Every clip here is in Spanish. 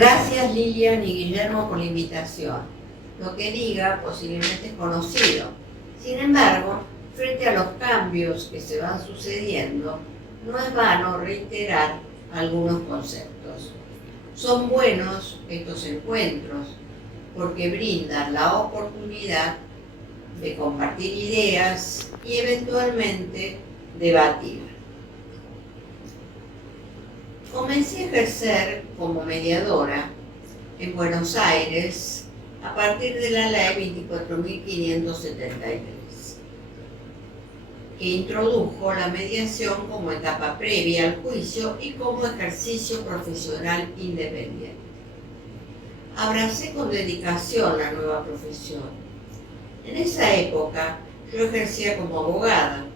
Gracias Lilian y Guillermo por la invitación. Lo que diga posiblemente es conocido. Sin embargo, frente a los cambios que se van sucediendo, no es vano reiterar algunos conceptos. Son buenos estos encuentros porque brindan la oportunidad de compartir ideas y eventualmente debatir. Comencé a ejercer como mediadora en Buenos Aires a partir de la ley 24.573, que introdujo la mediación como etapa previa al juicio y como ejercicio profesional independiente. Abracé con dedicación la nueva profesión. En esa época yo ejercía como abogada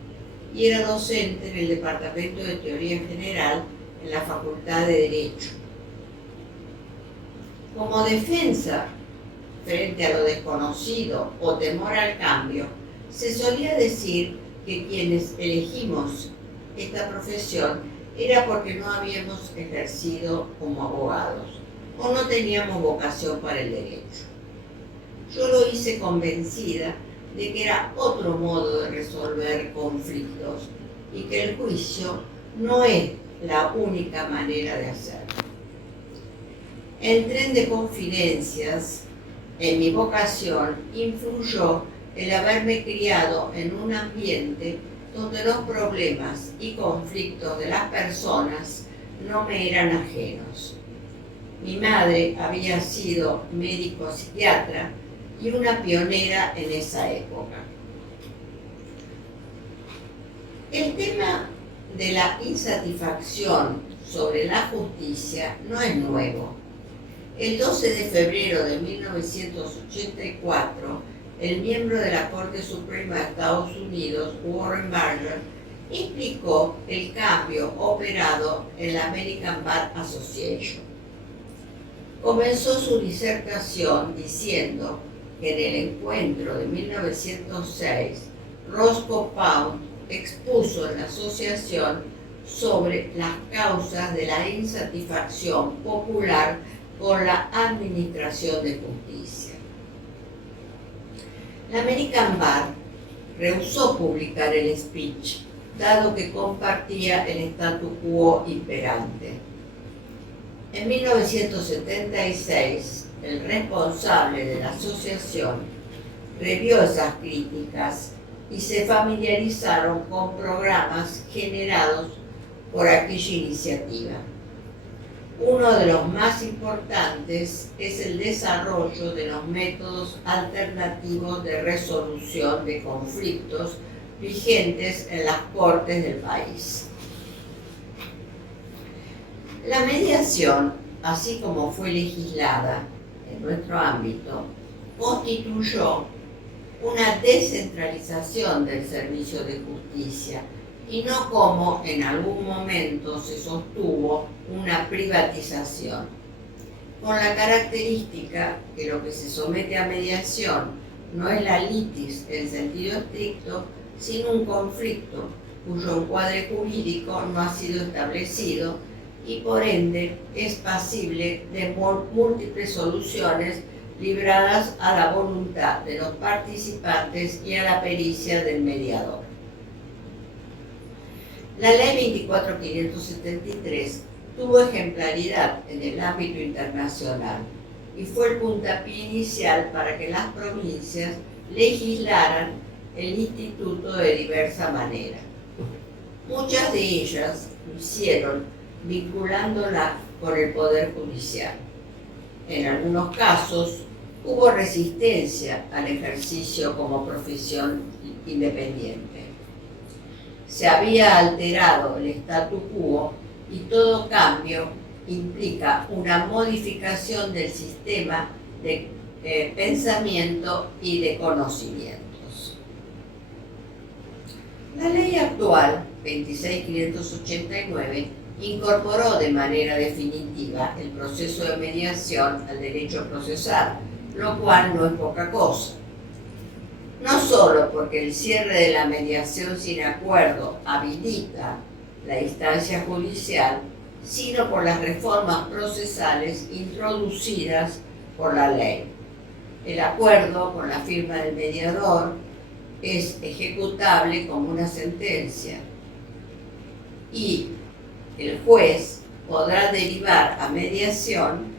y era docente en el Departamento de Teoría General en la Facultad de Derecho. Como defensa frente a lo desconocido o temor al cambio, se solía decir que quienes elegimos esta profesión era porque no habíamos ejercido como abogados o no teníamos vocación para el derecho. Yo lo hice convencida de que era otro modo de resolver conflictos y que el juicio no es la única manera de hacerlo. El tren de confidencias en mi vocación influyó el haberme criado en un ambiente donde los problemas y conflictos de las personas no me eran ajenos. Mi madre había sido médico psiquiatra y una pionera en esa época. El tema de la insatisfacción sobre la justicia no es nuevo. El 12 de febrero de 1984, el miembro de la Corte Suprema de Estados Unidos, Warren Barger, explicó el cambio operado en la American Bar Association. Comenzó su disertación diciendo que en el encuentro de 1906, Roscoe Pound expuso en la asociación sobre las causas de la insatisfacción popular con la administración de justicia. La American Bar rehusó publicar el speech, dado que compartía el statu quo imperante. En 1976, el responsable de la asociación revió esas críticas y se familiarizaron con programas generados por aquella iniciativa. Uno de los más importantes es el desarrollo de los métodos alternativos de resolución de conflictos vigentes en las cortes del país. La mediación, así como fue legislada en nuestro ámbito, constituyó una descentralización del servicio de justicia y no como en algún momento se sostuvo una privatización, con la característica que lo que se somete a mediación no es la litis en sentido estricto, sino un conflicto cuyo encuadre jurídico no ha sido establecido y por ende es pasible de múltiples soluciones libradas a la voluntad de los participantes y a la pericia del mediador. La Ley 24.573 tuvo ejemplaridad en el ámbito internacional y fue el puntapié inicial para que las provincias legislaran el instituto de diversa manera. Muchas de ellas lo hicieron vinculándola con el Poder Judicial. En algunos casos hubo resistencia al ejercicio como profesión independiente. Se había alterado el statu quo y todo cambio implica una modificación del sistema de pensamiento y de conocimientos. La ley actual, 26.589, incorporó de manera definitiva el proceso de mediación al derecho procesal, lo cual no es poca cosa. No solo porque el cierre de la mediación sin acuerdo habilita la instancia judicial, sino por las reformas procesales introducidas por la ley. El acuerdo con la firma del mediador es ejecutable como una sentencia y el juez podrá derivar a mediación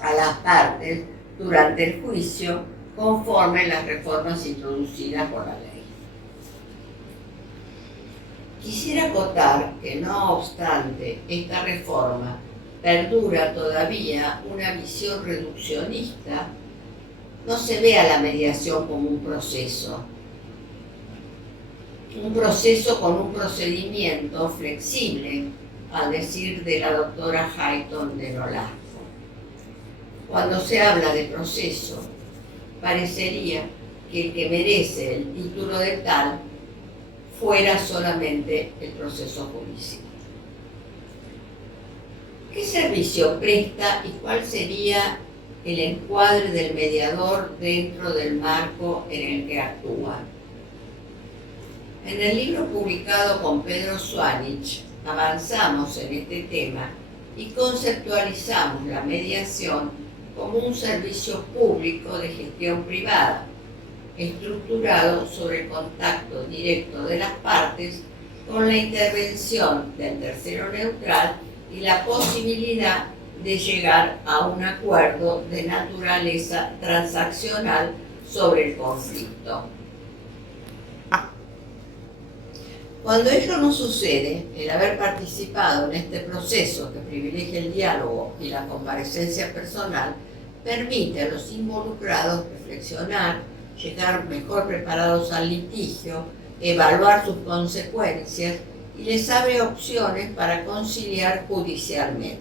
a las partes durante el juicio conforme las reformas introducidas por la ley. Quisiera acotar que no obstante esta reforma perdura todavía una visión reduccionista. No se ve a la mediación como un proceso con un procedimiento flexible, al decir de la doctora Hayton de Nolasco. Cuando se habla de proceso, parecería que el que merece el título de tal fuera solamente el proceso judicial. ¿Qué servicio presta y cuál sería el encuadre del mediador dentro del marco en el que actúa? En el libro publicado con Pedro Swanich avanzamos en este tema y conceptualizamos la mediación como un servicio público de gestión privada, estructurado sobre el contacto directo de las partes con la intervención del tercero neutral y la posibilidad de llegar a un acuerdo de naturaleza transaccional sobre el conflicto. Cuando ello no sucede, el haber participado en este proceso que privilegia el diálogo y la comparecencia personal permite a los involucrados reflexionar, llegar mejor preparados al litigio, evaluar sus consecuencias y les abre opciones para conciliar judicialmente.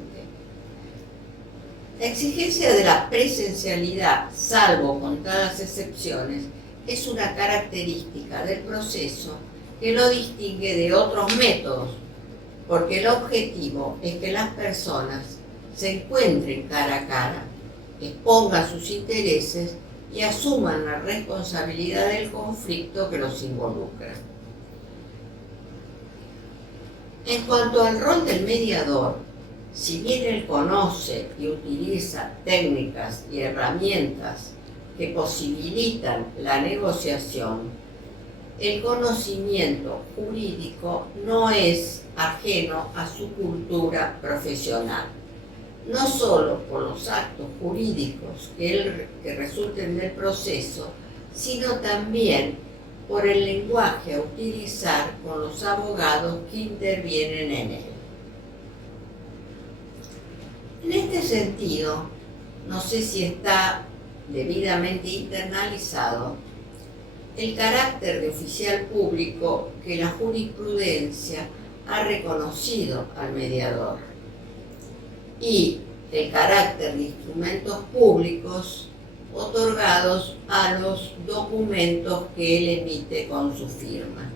La exigencia de la presencialidad, salvo contadas excepciones, es una característica del proceso que lo distingue de otros métodos, porque el objetivo es que las personas se encuentren cara a cara, expongan sus intereses y asuman la responsabilidad del conflicto que los involucra. En cuanto al rol del mediador, si bien él conoce y utiliza técnicas y herramientas que posibilitan la negociación, el conocimiento jurídico no es ajeno a su cultura profesional, no solo por los actos jurídicos que resulten del proceso, sino también por el lenguaje a utilizar con los abogados que intervienen en él. En este sentido, no sé si está debidamente internalizado el carácter de oficial público que la jurisprudencia ha reconocido al mediador y el carácter de instrumentos públicos otorgados a los documentos que él emite con su firma,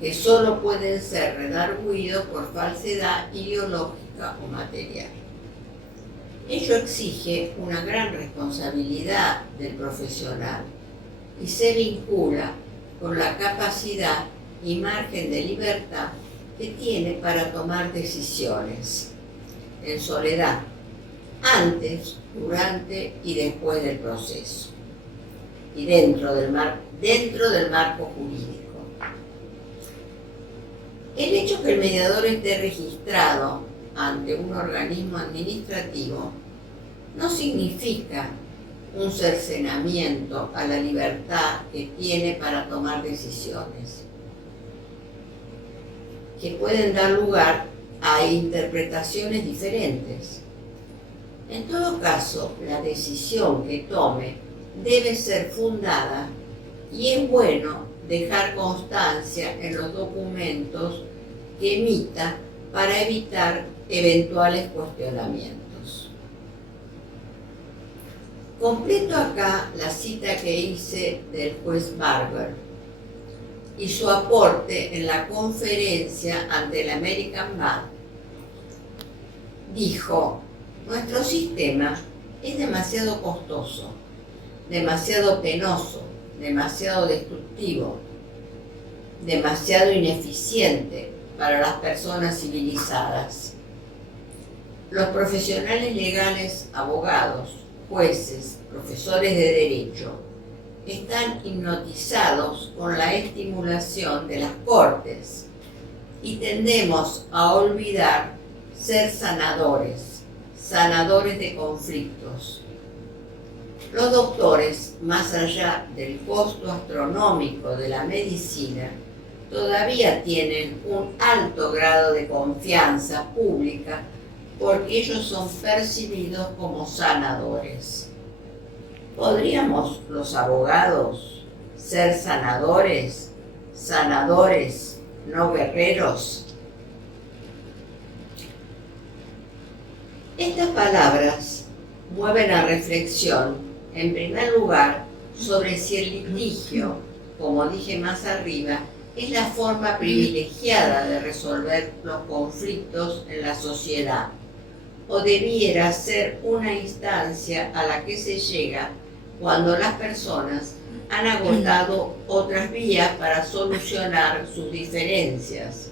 que solo pueden ser redarguidos por falsedad ideológica o material. Ello exige una gran responsabilidad del profesional y se vincula con la capacidad y margen de libertad que tiene para tomar decisiones en soledad, antes, durante y después del proceso, y dentro del marco jurídico. El hecho que el mediador esté registrado ante un organismo administrativo no significa un cercenamiento a la libertad que tiene para tomar decisiones, que pueden dar lugar a interpretaciones diferentes. En todo caso, la decisión que tome debe ser fundada y es bueno dejar constancia en los documentos que emita para evitar eventuales cuestionamientos. Completo acá la cita que hice del juez Barber y su aporte en la conferencia ante el American Bar dijo: nuestro sistema es demasiado costoso, demasiado penoso, demasiado destructivo, demasiado ineficiente para las personas civilizadas. Los profesionales legales, abogados, jueces, profesores de derecho, están hipnotizados con la estimulación de las cortes y tendemos a olvidar ser sanadores de conflictos. Los doctores, más allá del costo astronómico de la medicina, todavía tienen un alto grado de confianza pública porque ellos son percibidos como sanadores. ¿Podríamos los abogados ser sanadores, no guerreros? Estas palabras mueven a reflexión, en primer lugar, sobre si el litigio, como dije más arriba, es la forma privilegiada de resolver los conflictos en la sociedad, o debiera ser una instancia a la que se llega cuando las personas han agotado otras vías para solucionar sus diferencias,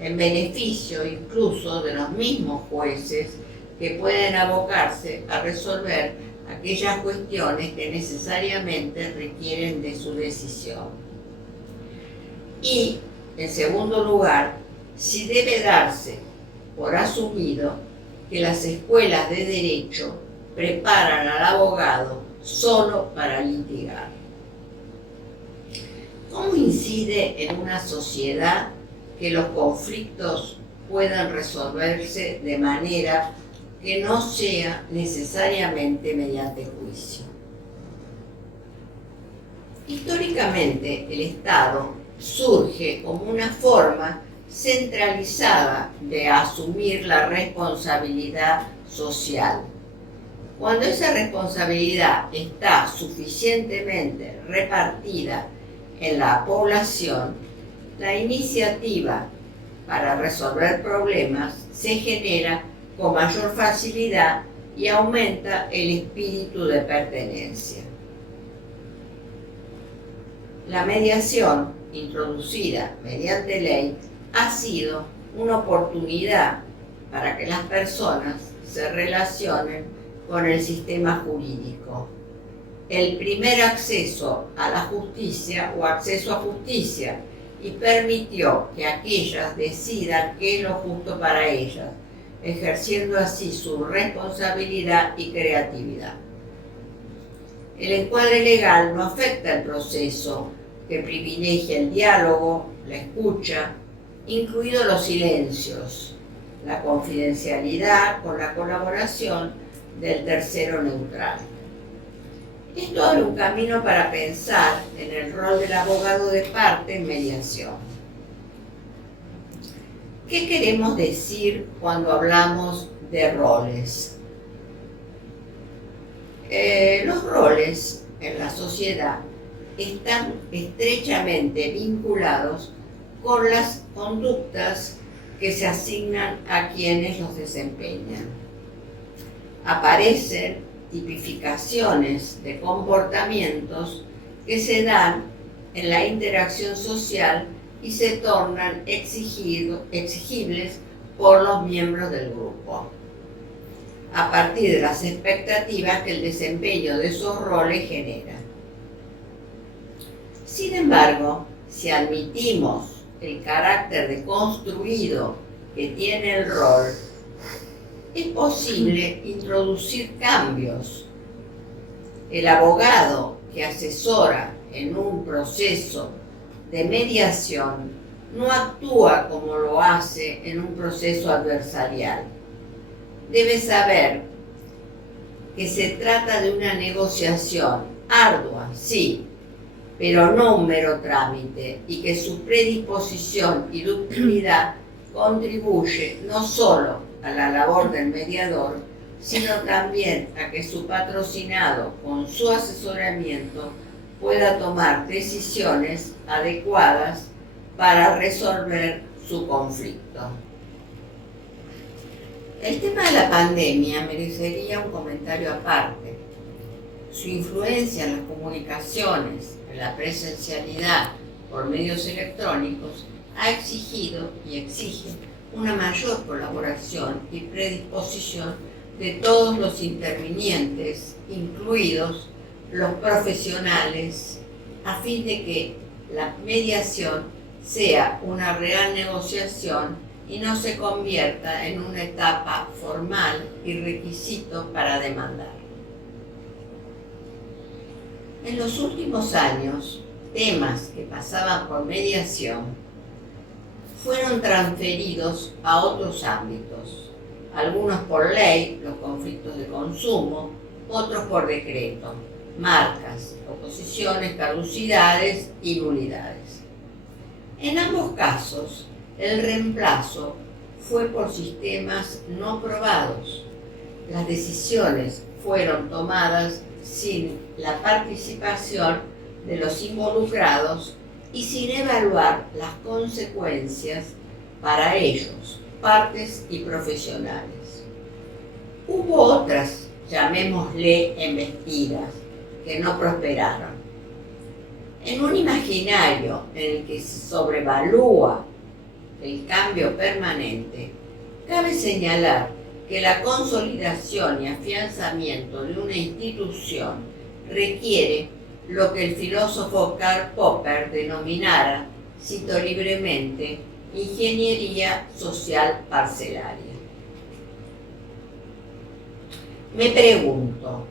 en beneficio incluso de los mismos jueces que pueden abocarse a resolver aquellas cuestiones que necesariamente requieren de su decisión. Y, en segundo lugar, si debe darse por asumido que las escuelas de derecho preparan al abogado solo para litigar. ¿Cómo incide en una sociedad que los conflictos puedan resolverse de manera que no sea necesariamente mediante juicio? Históricamente, el Estado surge como una forma centralizada de asumir la responsabilidad social. Cuando esa responsabilidad está suficientemente repartida en la población, la iniciativa para resolver problemas se genera con mayor facilidad y aumenta el espíritu de pertenencia. La mediación, introducida mediante ley, ha sido una oportunidad para que las personas se relacionen con el sistema jurídico. El primer acceso a la justicia o acceso a justicia, y permitió que aquellas decidan qué es lo justo para ellas, ejerciendo así su responsabilidad y creatividad. El encuadre legal no afecta el proceso, que privilegia el diálogo, la escucha, incluidos los silencios, la confidencialidad con la colaboración del tercero neutral. Esto abre un camino para pensar en el rol del abogado de parte en mediación. ¿Qué queremos decir cuando hablamos de roles? Los roles en la sociedad están estrechamente vinculados con las conductas que se asignan a quienes los desempeñan. Aparecen tipificaciones de comportamientos que se dan en la interacción social y se tornan exigibles por los miembros del grupo, a partir de las expectativas que el desempeño de esos roles genera. Sin embargo, si admitimos el carácter de construido que tiene el rol, es posible introducir cambios. El abogado que asesora en un proceso de mediación no actúa como lo hace en un proceso adversarial. Debe saber que se trata de una negociación ardua, sí, pero no un mero trámite, y que su predisposición y ductilidad contribuye no solo a la labor del mediador, sino también a que su patrocinado, con su asesoramiento, pueda tomar decisiones adecuadas para resolver su conflicto. El tema de la pandemia merecería un comentario aparte. Su influencia en las comunicaciones, en la presencialidad por medios electrónicos, ha exigido y exige una mayor colaboración y predisposición de todos los intervinientes, incluidos los profesionales, a fin de que la mediación sea una real negociación y no se convierta en una etapa formal y requisito para demandar. En los últimos años, temas que pasaban por mediación fueron transferidos a otros ámbitos, algunos por ley, los conflictos de consumo, otros por decreto, marcas, oposiciones, caducidades y nulidades. En ambos casos, el reemplazo fue por sistemas no probados. Las decisiones fueron tomadas sin la participación de los involucrados y sin evaluar las consecuencias para ellos, partes y profesionales. Hubo otras, llamémosle embestidas, que no prosperaron. En un imaginario en el que se sobrevalúa el cambio permanente, cabe señalar que la consolidación y afianzamiento de una institución requiere lo que el filósofo Karl Popper denominara, cito libremente, ingeniería social parcelaria. Me pregunto,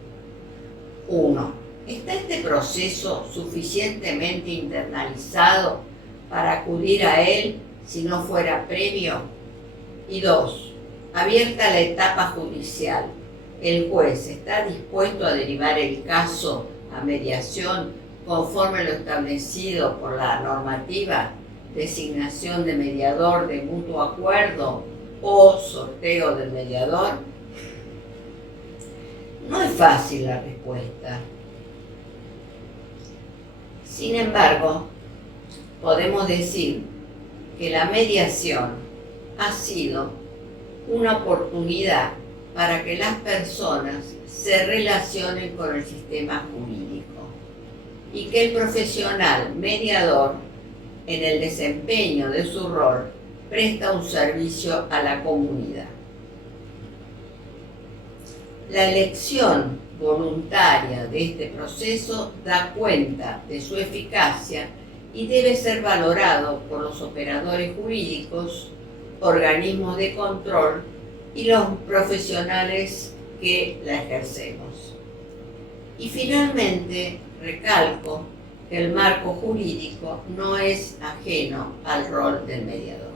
1. ¿Está este proceso suficientemente internalizado para acudir a él si no fuera previo? Y 2. Abierta la etapa judicial, ¿el juez está dispuesto a derivar el caso a mediación conforme lo establecido por la normativa, designación de mediador de mutuo acuerdo o sorteo del mediador? No es fácil la respuesta. Sin embargo, podemos decir que la mediación ha sido una oportunidad para que las personas se relacionen con el sistema jurídico y que el profesional mediador, en el desempeño de su rol, presta un servicio a la comunidad. La elección voluntaria de este proceso da cuenta de su eficacia y debe ser valorado por los operadores jurídicos, organismos de control y los profesionales que la ejercemos. Y finalmente, recalco que el marco jurídico no es ajeno al rol del mediador.